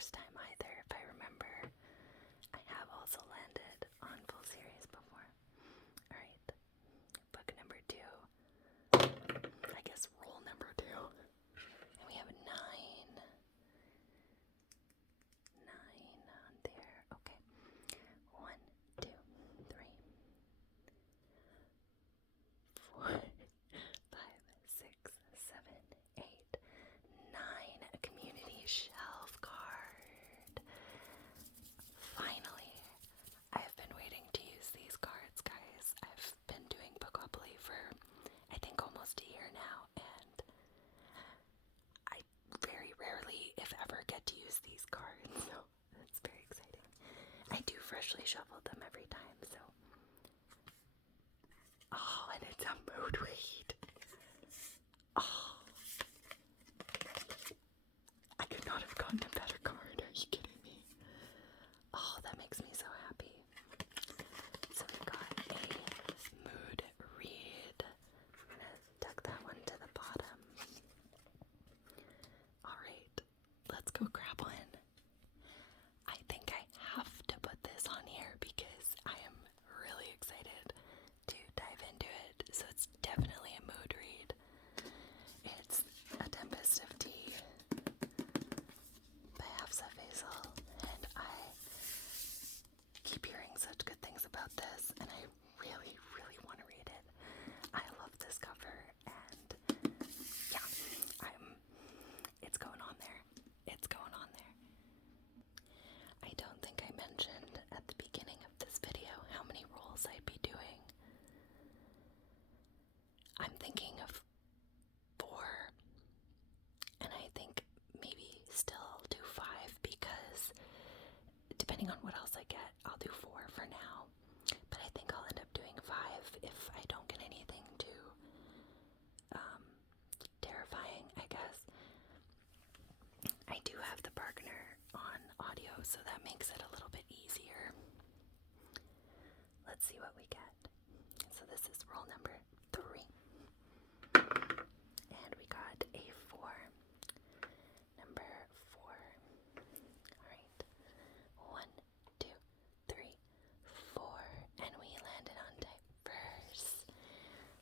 first time either, if I remember. I have also landed on full series before. Alright, book number 2. I guess roll number 2. And we have 9. 9 on there. Okay. 1, 2, 3, 4, 5, 6, 7, 8, 9. A community shelf card. Finally, I've been waiting to use these cards, guys. I've been doing Bookopoly for, I think, almost a year now, and I very rarely, if ever, get to use these cards, so it's very exciting. I do freshly shuffle them every time, so. Oh, and it's a mood read. Oh. I could not have gotten a better card. Are you kidding me? Oh, that makes me so happy. So we got a mood read. I'm gonna tuck that one to the bottom. Alright, let's go grab one. I think I have to put this on here because I am really excited to dive into it. So it's definitely a mood read. It's A Tempest of Tea by Hafsa Faisal, and I keep hearing such good things about this, and I really, really want to read it. I love this cover, and yeah, it's going on there. It's going on there. I don't think I mentioned at the beginning of this video how many rolls I'd be doing. I'm thinking of 4, and I think maybe still do 5 because depending on what else I get, I'll do 4 for now. But I think I'll end up doing 5 if I don't get anything too terrifying, I guess. I do have the Bargainer on audio, so that makes it a little bit easier. Let's see what we get. So this is roll number 3. And we got a 4. Number 4. Alright. 1, 2, 3, 4. And we landed on diverse.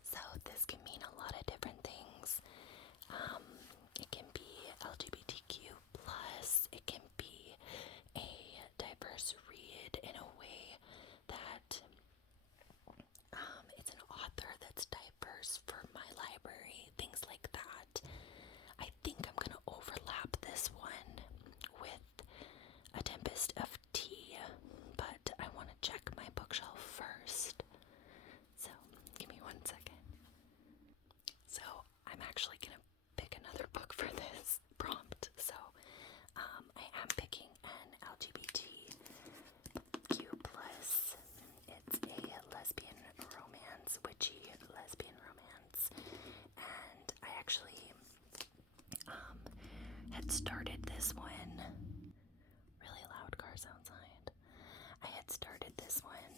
So this can mean a lot of different things. It can be LGBTQ+, it can be a diverse read in a way that it's an author that's diverse for my library, things like that. I think I'm going to overlap this one with A Tempest of Tea, but I want to check my bookshelf first. So, give me 1 second. So, I'm actually going to pick another book for this prompt. So, I am picking an LGBTQ+. It's a lesbian romance, witchy lesbian romance. And I actually had started this one. Really loud cars outside. I had started this one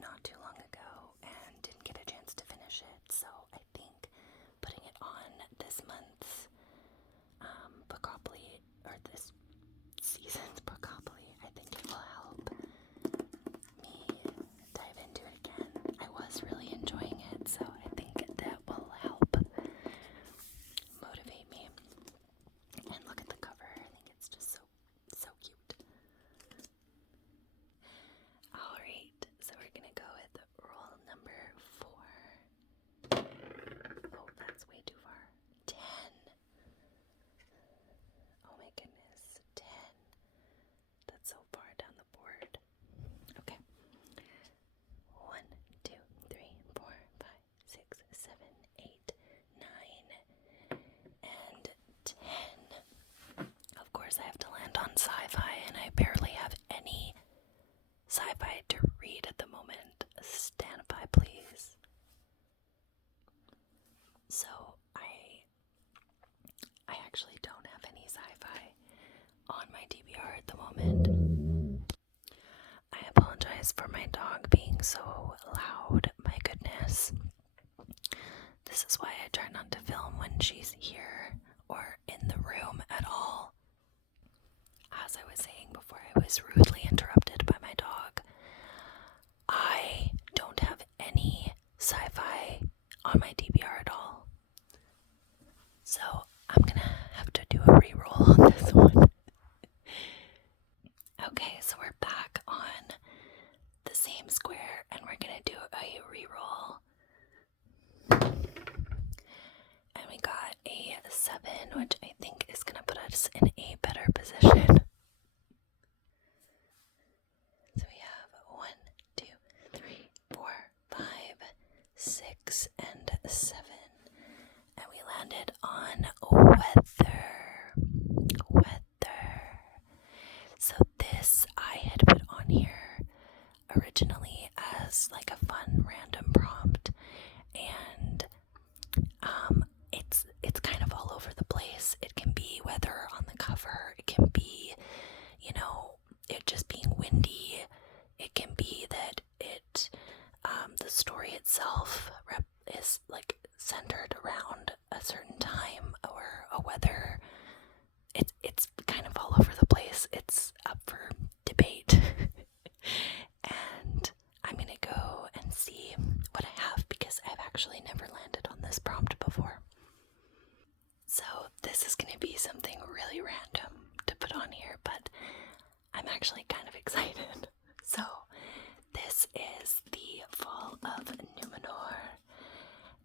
not too long ago and didn't get a chance to finish it. So I think putting it on this month's Bookopoly, or this season's Bookopoly, I think it will help me dive into it again. I was really enjoying it, so I think that will help motivate me. And look at the cover. I think it's just so cute. Alright, so we're gonna go with roll number 4. Oh, that's way too far. 10. Oh my goodness, 10. That's so far down the board. Okay. 1, 2, 3, 4, 5, 6, 7, 8, 9, and 10. Of course, I have to land on sci-fi, and I barely have any sci-fi to read at the moment. Stand by, please. So, I actually don't have any sci-fi on my TBR at the moment. I apologize for my dog being so loud. My goodness. This is why I try not to film when she's here or in the room at all. As I was saying, is rudely interrupted by my dog. I don't have any sci-fi on my TBR at all. So I'm gonna have to do a reroll on this one. Okay, so we're back on the same square and we're gonna do a reroll. And we got a 7, which I think is gonna put us in a better position. So we have 1, 2, 3, 4, 5, 6, and 7. And we landed on weather. So this I had put on here originally as like a fun random prompt, and it's kind of all over the place. It can be weather on the cover, it can be, it just being windy, it can be that the story itself is like centered around a certain time or a weather. It's kind of all over the place. It's up for debate. And I'm gonna go and see what I have because I've actually never landed on this prompt before. So this is gonna be something really random to put on here, but I'm actually kind of excited. So this is the Fall of Numenor,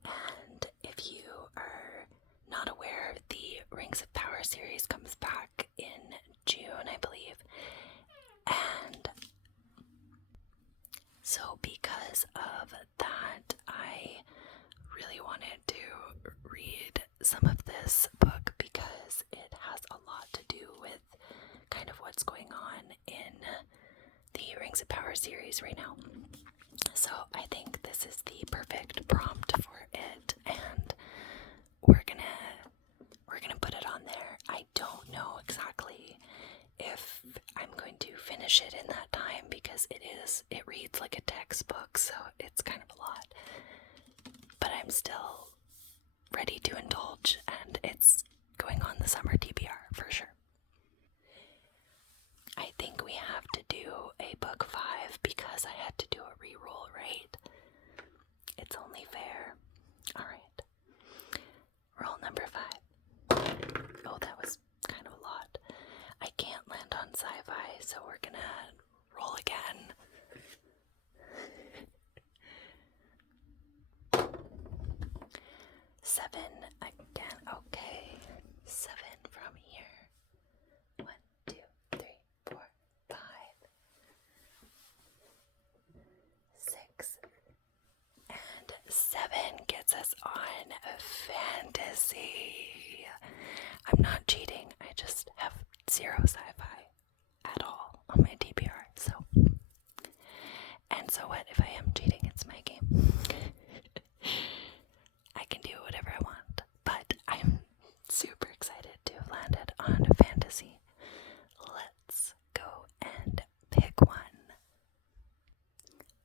and if you are not aware, the Rings of Power series comes back in June, I believe, and so because of that, I really wanted to read some of this book because it has a lot to do with kind of what's going on in the Rings of Power series right now. So I think this is the perfect prompt for it, and we're gonna put it on there. I don't know exactly if I'm going to finish it in that time because it reads like a textbook, so it's kind of a lot. But I'm still ready to indulge, and it's going on the summer TBR for sure. I think we have to do a book 5 because I had to do a reroll, right? It's only fair. Alright. Roll number 5. Oh, that was kind of a lot. I can't land on sci-fi, so we're gonna roll again. Seven again. Okay. 7 from here. 1, 2, 3, 4, 5, 6, and 7 gets us on fantasy. I'm not cheating. I just have 0 sci-fi at all on my TBR. So, and so what if I am cheating? It's my game. I can do whatever I want, but I'm super excited to have landed on fantasy. Let's go and pick one.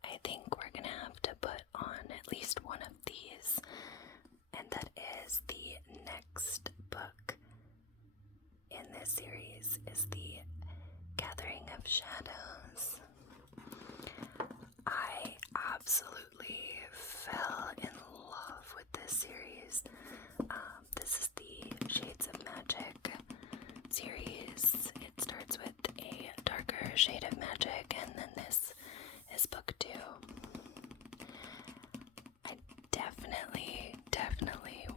I think we're gonna have to put on at least one of these, and that is the next book in this series is the Gathering of Shadows. I absolutely fell in love with this series. This is the Shades of Magic series. It starts with a darker shade of magic, and then this is book 2. I definitely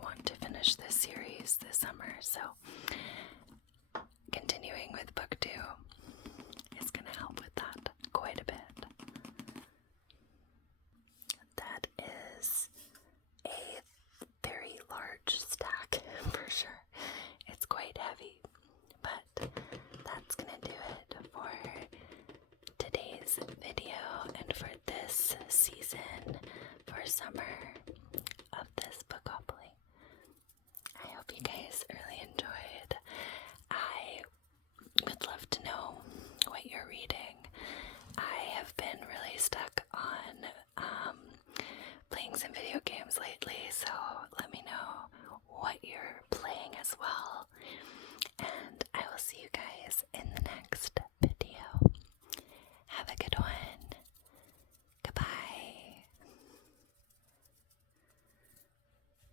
want to finish this series this summer, so continuing with book 2 is going to help with that quite a bit. That is a very large stack for sure. It's quite heavy, but that's going to do it for today's video and for this season for summer of this Bookopoly. I hope you guys really enjoyed. I would love to know what you're reading. I have been really stuck on playing some video games lately, so let me know what you're playing as well,